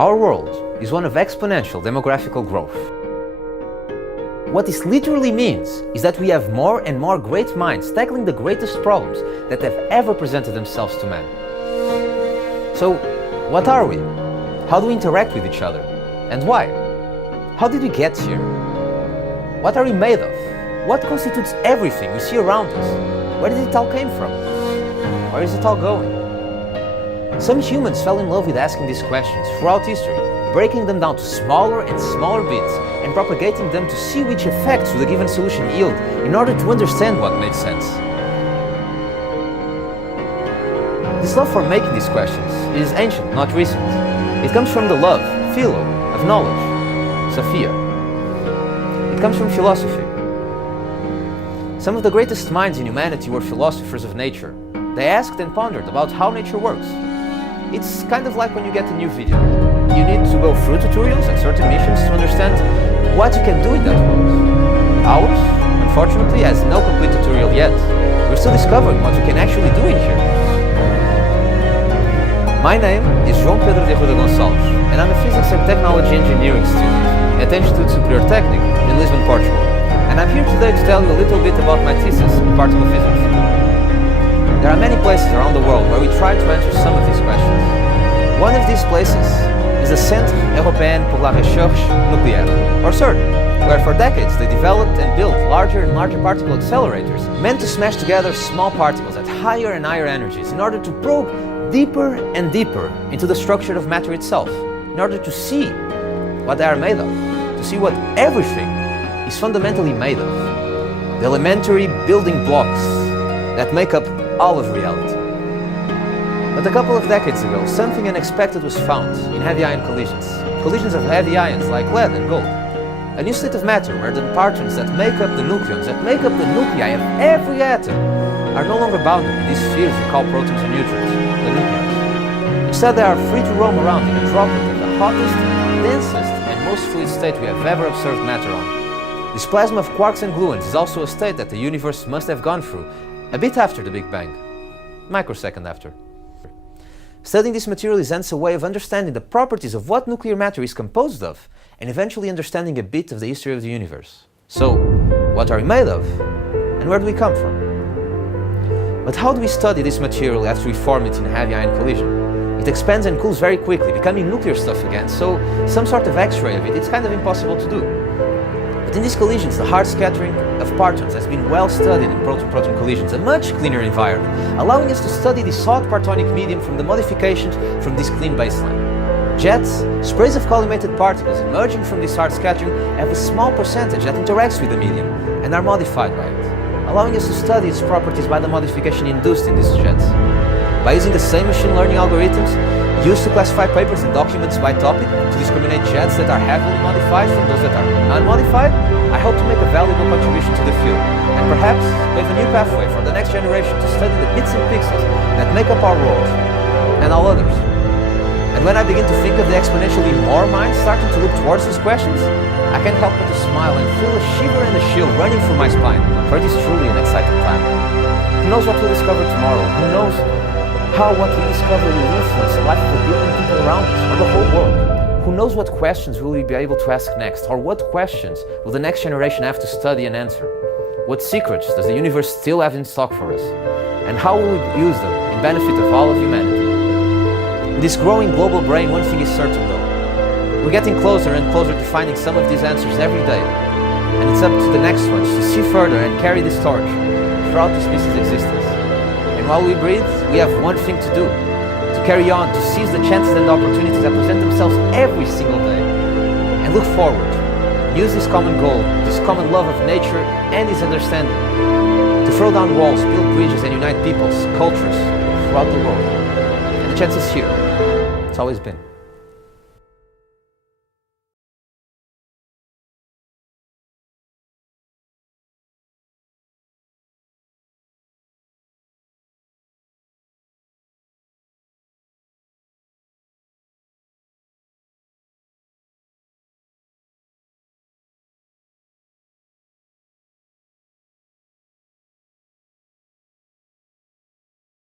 Our world is one of exponential demographical growth. What this literally means is that we have more and more great minds tackling the greatest problems that have ever presented themselves to man. So, what are we? How do we interact with each other? And why? How did we get here? What are we made of? What constitutes everything we see around us? Where did it all came from? Where is it all going? Some humans fell in love with asking these questions throughout history, breaking them down to smaller and smaller bits and propagating them to see which effects would a given solution yield in order to understand what made sense. This love for making these questions is ancient, not recent. It comes from the love, philo, of knowledge, Sophia. It comes from philosophy. Some of the greatest minds in humanity were philosophers of nature. They asked and pondered about how nature works. It's kind of like when you get a new video. You need to go through tutorials and certain missions to understand what you can do in that world. Ours, unfortunately, has no complete tutorial yet. We're still discovering what we can actually do in here. My name is João Pedro de Arruda Gonçalves, and I'm a physics and technology engineering student at Instituto Técnico in Lisbon, Portugal. And I'm here today to tell you a little bit about my thesis in particle physics. There are many places around the world where we try to answer some of these questions. One of these places is the Centre Européen pour la Recherche Nucléaire, or CERN, where for decades they developed and built larger and larger particle accelerators meant to smash together small particles at higher and higher energies in order to probe deeper and deeper into the structure of matter itself, in order to see what they are made of, to see what everything is fundamentally made of, the elementary building blocks that make up all of reality. But a couple of decades ago, something unexpected was found in heavy ion collisions. Collisions of heavy ions like lead and gold. A new state of matter where the partons that make up the nucleons, that make up the nuclei of every atom, are no longer bounded in these spheres we call protons and neutrons, the nucleons. Instead, they are free to roam around in a droplet of the hottest, densest, and most fluid state we have ever observed matter on. This plasma of quarks and gluons is also a state that the universe must have gone through a bit after the Big Bang, microsecond after. Studying this material is hence a way of understanding the properties of what nuclear matter is composed of, and eventually understanding a bit of the history of the universe. So, what are we made of? And where do we come from? But how do we study this material after we form it in a heavy ion collision? It expands and cools very quickly, becoming nuclear stuff again, so some sort of X-ray of it, it's kind of impossible to do. But in these collisions, the hard scattering of partons has been well studied in proton-proton collisions, a much cleaner environment, allowing us to study this hot partonic medium from the modifications from this clean baseline. Jets, sprays of collimated particles emerging from this hard scattering, have a small percentage that interacts with the medium and are modified by it, allowing us to study its properties by the modification induced in these jets. By using the same machine learning algorithms used to classify papers and documents by topic to discriminate jets that are heavily modified from those that are unmodified, I hope to make a valuable contribution to the field and perhaps pave a new pathway for the next generation to study the bits and pixels that make up our world and all others. And when I begin to think of the exponentially more minds starting to look towards these questions, I can't help but to smile and feel a shiver and a chill running through my spine, for it is truly an exciting time. Who knows what we'll discover tomorrow? Who knows how what we discover will influence the life of a billion people around us, or the whole world? Who knows what questions will we be able to ask next, or what questions will the next generation have to study and answer? What secrets does the universe still have in stock for us? And how will we use them in benefit of all of humanity? In this growing global brain, one thing is certain though. We're getting closer and closer to finding some of these answers every day. And it's up to the next ones to see further and carry this torch throughout the species' existence. And while we breathe, we have one thing to do, to carry on, to seize the chances and opportunities that present themselves every single day, and look forward, use this common goal, this common love of nature and its understanding, to throw down walls, build bridges and unite peoples, cultures throughout the world. And the chance is here. It's always been.